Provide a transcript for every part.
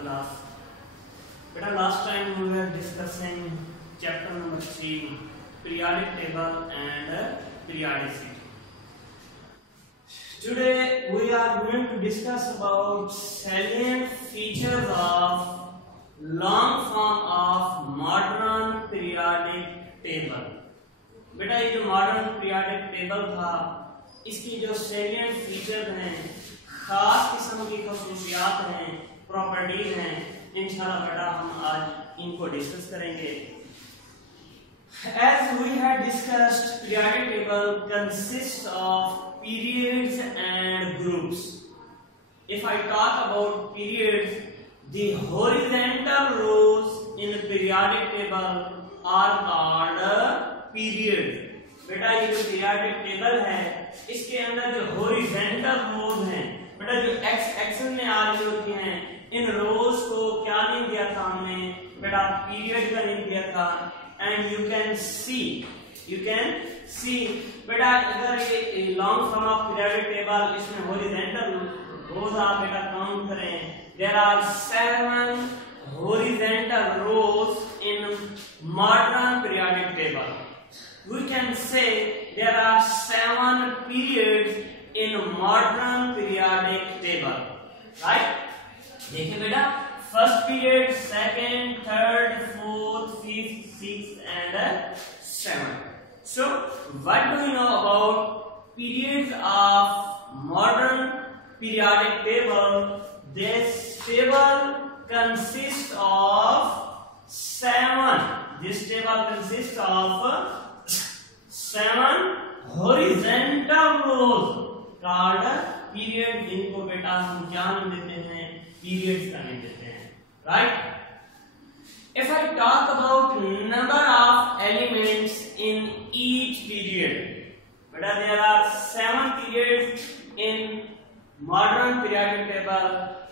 Class बेटा last time we were discussing chapter number 3 periodic table and periodicity. Today we are going to discuss about salient features of long form of modern periodic table. बेटा ये जो modern periodic table था इसकी जो salient feature हैं, खास किस्म की खसूसियात हैं, प्रॉपर्टीज हैं, इंशाल्लाह बेटा हम आज इनको डिस्कस करेंगे. As we had discussed, periodic table consists of periods and groups. If I talk about periods, the horizontal rows in the periodic table are called period. बेटा ये जो पीरियोडिक टेबल है इसके अंदर जो हॉरिजॉन्टल रोज हैं बेटा जो एक्स एक्सिस में आ रही होती हैं इन रोज को क्या नहीं दिया था हमने बेटा पीरियड का नहीं दिया था. एंड यू कैन सी बेटा अगर ये long form of periodic table इसमें हॉरिजॉन्टल रोज आप बेटा काउंट करें there are 7 horizontal rows in modern periodic table. We can say there are 7 periods in modern periodic table, right? देखिए बेटा first period, second, third, fourth, fifth, sixth and 7th. So what do you know about periods of modern periodic table? This table consists of 7. This table consists of 7 horizontal rows called period. इनको बेटा हम क्या नाम देते हैं? Periods का नाम देते हैं, right? If I talk about number of elements in each period, बेटा there are 7 periods in modern periodic table.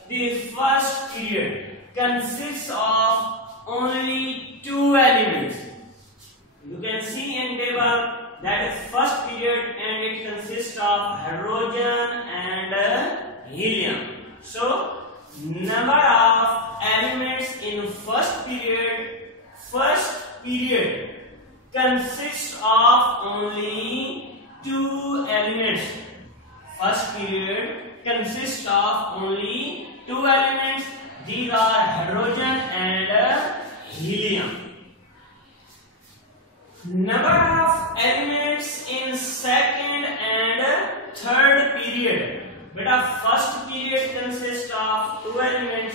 The first period consists of only 2 elements. You can see in table that is first period and it consists of hydrogen and helium. So number of elements in first period consists of only 2 elements. First period consists of only 2 elements. These are hydrogen and helium. Number of elements in second and third period. Beta first period consists of 2 elements.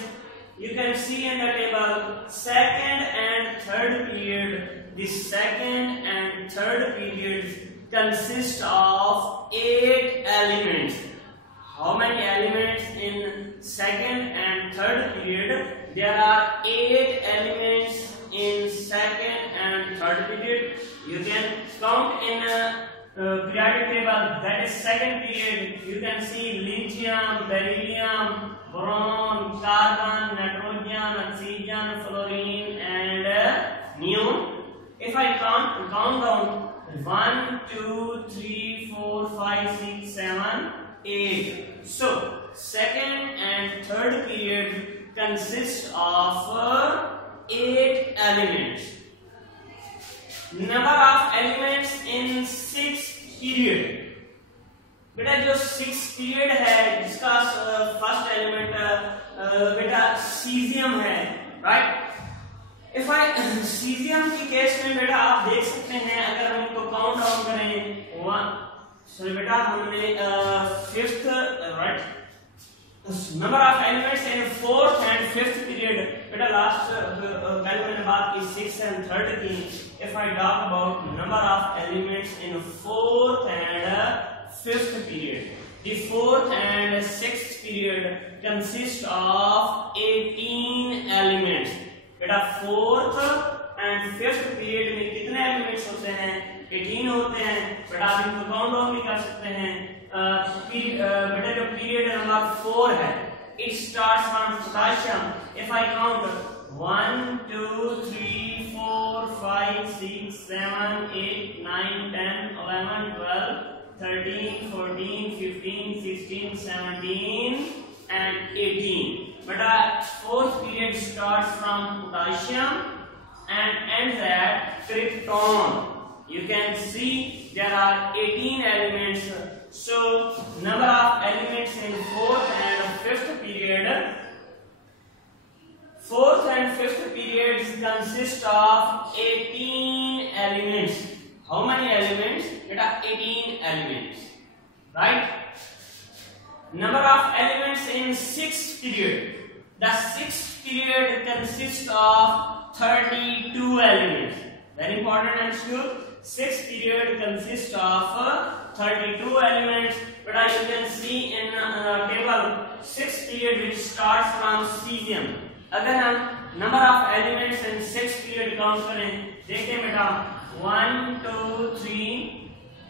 You can see in the table second and third period. The second and third periods consist of 8 elements. How many elements in second and third period? There are 8 elements in second and third period. You can count in periodic table that is second period. You can see lithium, beryllium, boron, carbon, nitrogen, oxygen, fluorine and neon. If I count down 1, 2, 3, 4, 5, 6, 7, 8. So second and third period consists of 8 elements. Number of elements in 6th period. बेटा जो 6th period है जिसका first element बेटा caesium है, right? If I caesium की case में बेटा आप देख सकते हैं अगर हम इनको काउंट डाउन करें 1 सॉरी बेटा हमने 5th right number of elements in 4th and 5th period. बेटा लास्ट पहले मैंने बात की 6th and 3rd की. If I talk about number of elements in 4th and 5th period, the 4th and 6th period consist of 18 elements. बेटा 4th and 5th period में कितने elements होते हैं? 18 होते हैं. बेटा आप इनको काउंट डाउन भी कर सकते हैं. बेटा जो पीरियड नंबर 4 है it starts from potassium. If I count 1, 2, 3, 4, 5, 6, 7, 8, 9, 10, 11, 12, 13, 14, 15, 16, 17 and 18. Beta fourth period starts from potassium and ends at krypton. You can see there are 18 elements. So number of elements in fourth and fifth period. Fourth and fifth periods consist of 18 elements. How many elements? Beta 18 elements. Right? Number of elements in sixth period. The sixth period consists of 32 elements. Very important and sure. Sixth period consists of 32 elements. But you can see in table sixth period which starts from cesium. अगर हम number of elements in six period count करें, देखते हैं बेटा 1 2 3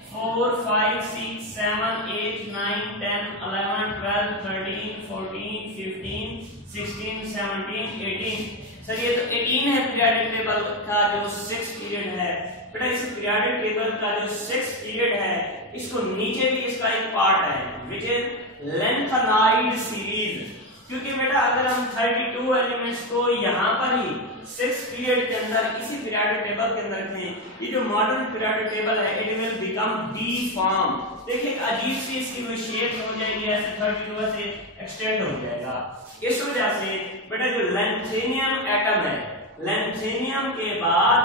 4 5 6 7 8 9 10 11 12 13 14 15 16 17 18. Sir ये तो 18 है periodic table का जो सिक्स पीरियड है। बेटा इस पीरियडिक टेबल का जो सिक्स पीरियड है, इसको नीचे भी इसका एक पार्ट है विच इज लेंथनाइड सीरीज। क्योंकि बेटा अगर हम 32 एलिमेंट्स को यहाँ पर ही सिक्स पीरियड के अंदर इसी पीरियडिक टेबल के अंदर रखें, ये जो मॉडर्न पीरियडिक टेबल है इट विल बिकम डीफॉर्म। देखिए एक अजीब सी इसकी कोई शेप हो जाएगी, ऐसे 32 से एक्सटेंड हो जाएगा। इस वजह से बेटा जो लेंथेनियम एटम है, लेंथेनियम के बाद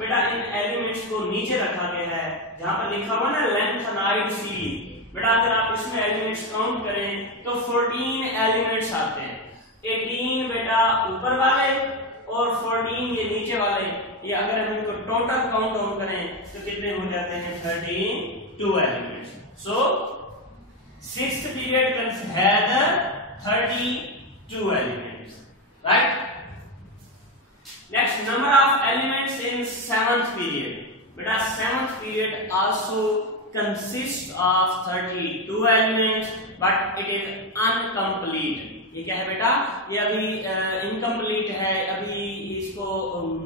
बेटा इन एलिमेंट्स को नीचे रखा गया है, जहां पर लिखा हुआ ना लेंथनाइड सीरीज। बेटा अगर आप इसमें एलिमेंट्स काउंट करें तो 14 एलिमेंट्स आते हैं। 18 बेटा ऊपर वाले और 14 ये नीचे वाले। ये अगर हम इनको टोटल काउंट आउट करें तो कितने हो जाते हैं? 32 elements. So sixth period has 32 elements, right. Next number of elements in seventh period. बेटा seventh period also consists of 32 elements but it is incomplete. ये क्या है बेटा? ये अभी इनकम्प्लीट है, अभी इसको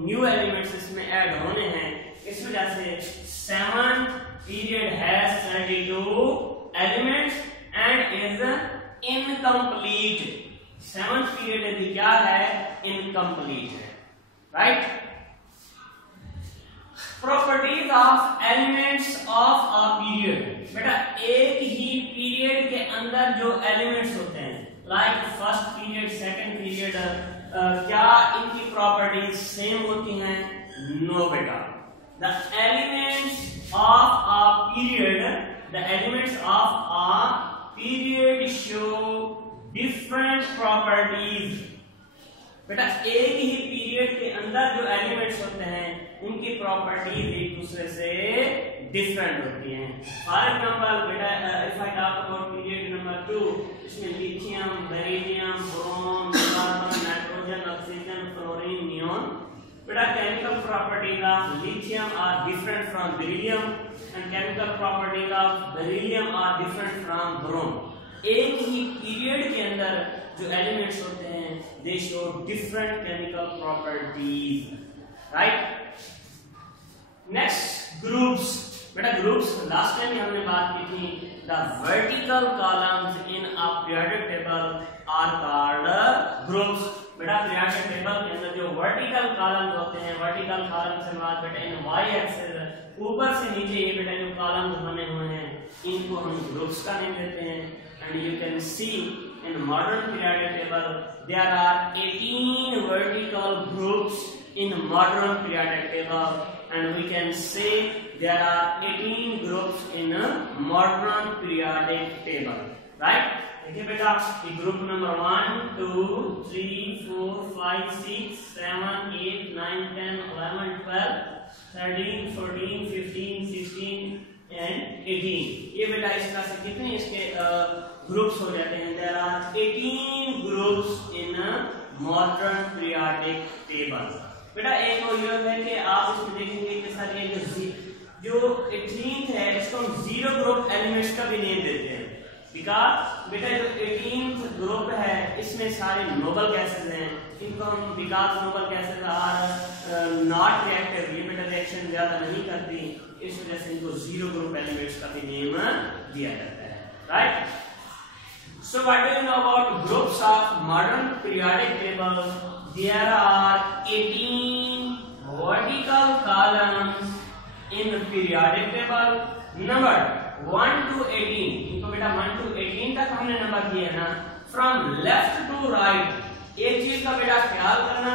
न्यू एलिमेंट्स इसमें ऐड होने हैं। इस वजह से seventh period has 32 elements and is incomplete. Seventh period अभी क्या है? इनकम्प्लीट है, right. Properties of elements of a period. बेटा एक ही पीरियड के अंदर जो एलिमेंट्स होते हैं, like first period second period, क्या इनकी प्रॉपर्टीज सेम होती हैं? नो बेटा। The elements of a period show different properties. बेटा एक ही पीरियड के अंदर जो एलिमेंट्स होते हैं उनकी प्रॉपर्टीज एक दूसरे से डिफरेंट होती हैं। फॉर एग्जांपल बेटा if I talk about period number 2, इसमें lithium, beryllium, boron, carbon, nitrogen, oxygen, fluorine, neon. बेटा chemical properties of lithium are different from beryllium and chemical properties of beryllium are different from boron. एक ही period के अंदर जो elements होते हैं they show different chemical properties, right. Next groups. बेटा groups last time हमने बात की थी। The vertical columns in a periodic table are called groups. बेटा पीरियडिक टेबल के अंदर जो वर्टिकल कॉलम्स होते हैं, वर्टिकल कॉलम से बात बेटा इन वाई एक्सिस ऊपर से नीचे ये बेटा जो कॉलम्स बने हुए हैं इनको हम ग्रुप्स का नेम देते हैं। And you can C in modern periodic table there are 18 vertical groups in modern periodic table and we can say there are 18 groups in a modern periodic table, right। देखिए बेटा ये group number 1 2 3 4 5 6 7 8 9 10 11 12 13 14 15 16 and 18। ये बेटा इस तरह से कितने इसके ग्रुप्स हो जाते हैं? There are 18 groups in modern periodic table. बेटा एक और ये है कि आप इसमें देखेंगे कि सर ये जो 18th है इसको हम जीरो ग्रुप एलिमेंट्स का भी नेम देते हैं बिकॉज बेटा जो 18th ग्रुप है इसमें सारे नोबल गैसेस हैं, इनको हम because noble gases are not reactive, ये बेटा रिएक्शन ज्यादा नहीं करती, इस वजह से इनको जीरो ग्रुप एलिमेंट्स का भी नेम दिया जाता है, right. So what do you know about groups of modern periodic table? There are 18 vertical columns in periodic table. Number 1 to 18. इनको बेटा 1 to 18 तक हमने नंबर दिए ना, from left to right. एक चीज का बेटा ख्याल करना,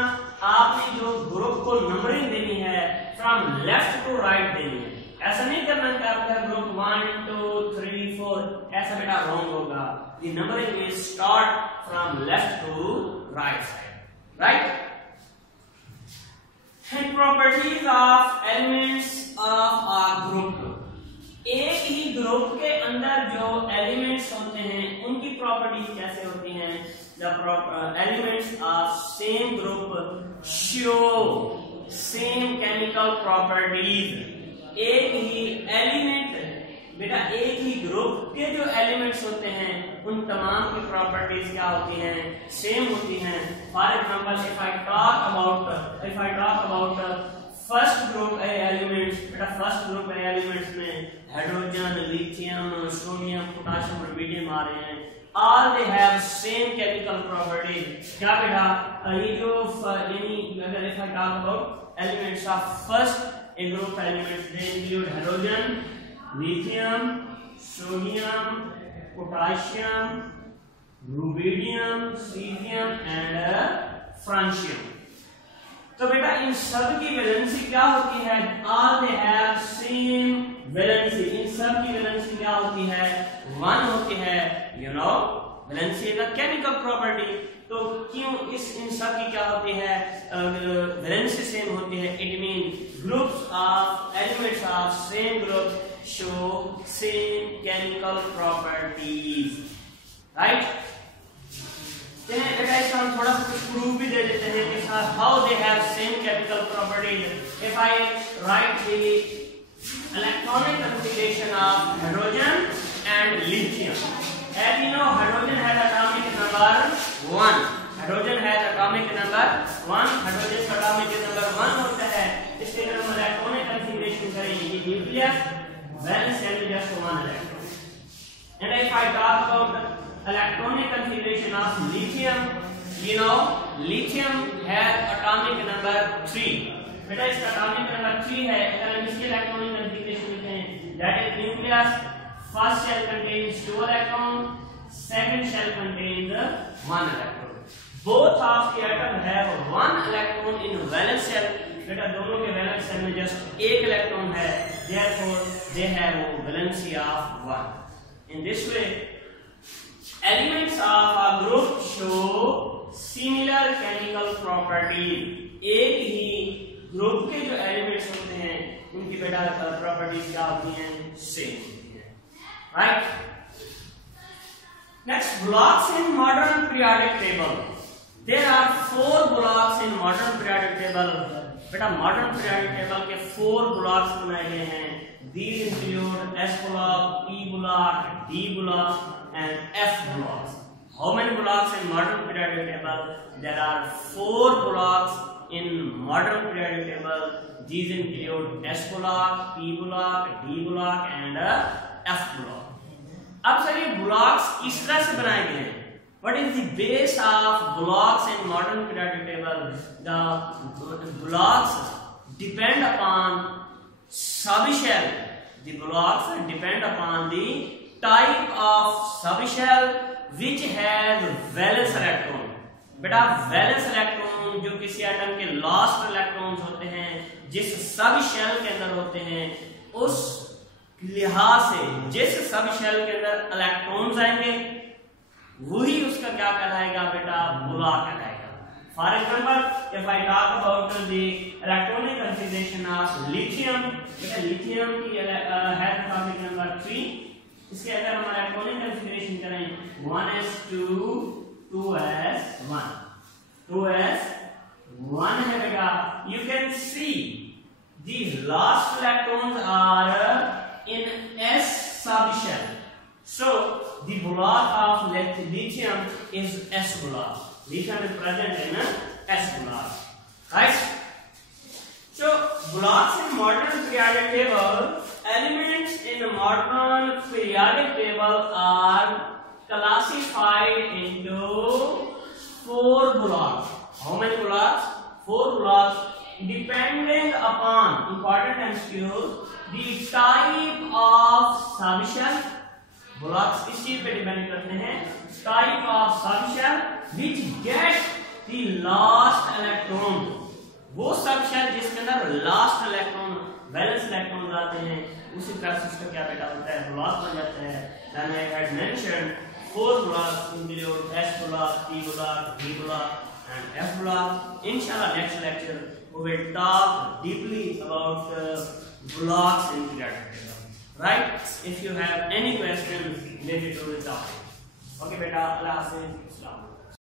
आपने जो ग्रुप को नंबरिंग देनी है from left to right देनी है, ऐसा नहीं करना कि आपका ग्रुप 1 2 3 4, ऐसा बेटा रॉन्ग होगा। The numbering is start from left to right side, right? And properties of elements of a group. एक ही ग्रुप के अंदर जो एलिमेंट्स होते हैं उनकी प्रॉपर्टीज कैसे होती हैं? The elements of same group show same chemical properties. एक ही एलिमेंट बेटा एक ही ग्रुप के जो एलिमेंट्स होते हैं उन तमाम की प्रॉपर्टीज क्या होती हैं? सेम होती हैं। For example if I talk about first group elements, बेटा फर्स्ट ग्रुप एलिमेंट्स में hydrogen, lithium, sodium, potassium, rubidium आ रहे हैं। All they have same chemical properties. क्या बेटा ये जो यानी अगर if I talk about elements of first A group elements, they include hydrogen, lithium, sodium, potassium, rubidium, cesium and francium। तो बेटा इन सब की वैलेंसी क्या होती है? all they have same valency. इन सब की वैलेंसी क्या होती है? 1 होती है। you know valency is a chemical property. तो क्यों इन सब की क्या होती है? वैलेंसी सेम होती है। It mean groups of elements of same group show same chemical properties, right? चलिए बेटा इसका हम थोड़ा सा प्रूफ भी दे देते हैं कि how they have same chemical properties. If I write the electronic configuration of hydrogen and lithium, as you know hydrogen has atomic number 1. Hydrogen has atomic number 1. hydrogen का atomic number 1 होता है। इसके अगर हम electronic configuration करेंगे, nucleus valence shell with just 1 electron. And if I talk about the electronic configuration of lithium, you know lithium has atomic number 3. बेटा इसका atomic number 3 है। अगर हम इसकी electronic configuration लिखते हैं, that is nucleus, first shell contains 2 electrons, second shell contains 1 electron. Both of the atom have 1 electron in valence shell. बेटा दोनों के वैलेंस शेल में जस्ट 1 इलेक्ट्रॉन है, therefore they have a valency of 1. In this way, elements of a group show similar chemical properties. एक ही group के जो elements होते हैं उनकी बेटा प्रॉपर्टीज क्या होती हैं? सेम होती हैं, right. Next, blocks in modern periodic table. There are 4 blocks in modern periodic table. बेटा मॉडर्न पीरियोडिक टेबल के 4 ब्लॉक्स बनाए गए हैं। These include S block, P block, D block and F blocks. How many blocks in modern periodic table? There are 4 blocks in modern periodic table. These include S block, P block, D block and F block. अब sir ये blocks किस तरह से बनाए गए हैं? What is the base of blocks in modern periodic table? The blocks depend upon subshell. The blocks depend upon the type of subshell which has valence electron. बेटा valence electron जो किसी एटम के last electrons होते हैं, जिस subshell के अंदर होते हैं, उस लिहाज से जिस subshell के अंदर electrons आएंगे वही उसका क्या कहलाएगा बेटा? ब्लॉक कहलाएगा। For example if I talk about the electronic configuration of lithium, बेटा लिथियम की है एटॉमिक नंबर 3। इसके अगर हम इलेक्ट्रॉनिक कॉन्फ़िगरेशन करें 1s2 2s1 2s1 है बेटा। You can see the last electrons are in s subshell. So the block of lithium is S block. Lithium is present in S block, right? So blocks in modern periodic table, elements in the modern periodic table are classified into 4 blocks. How many blocks? 4 blocks, depending upon important MCQs, the type of subshell. Blocks इस चीज पे depend करते हैं, type of subshell which get the last electron. वो subshell जिसके अंदर last electron valence electron आते हैं उसी तरह सिस्टम क्या बेटा होता है, ब्लॉक बन जाता है. Then I had mentioned 4 blocks include S block, P block, D block and F block. Inshallah next lecture we will talk deeply about blocks in periodic table. Right? If you have any questions related to the topic. Okay, beta. Allah Hafiz.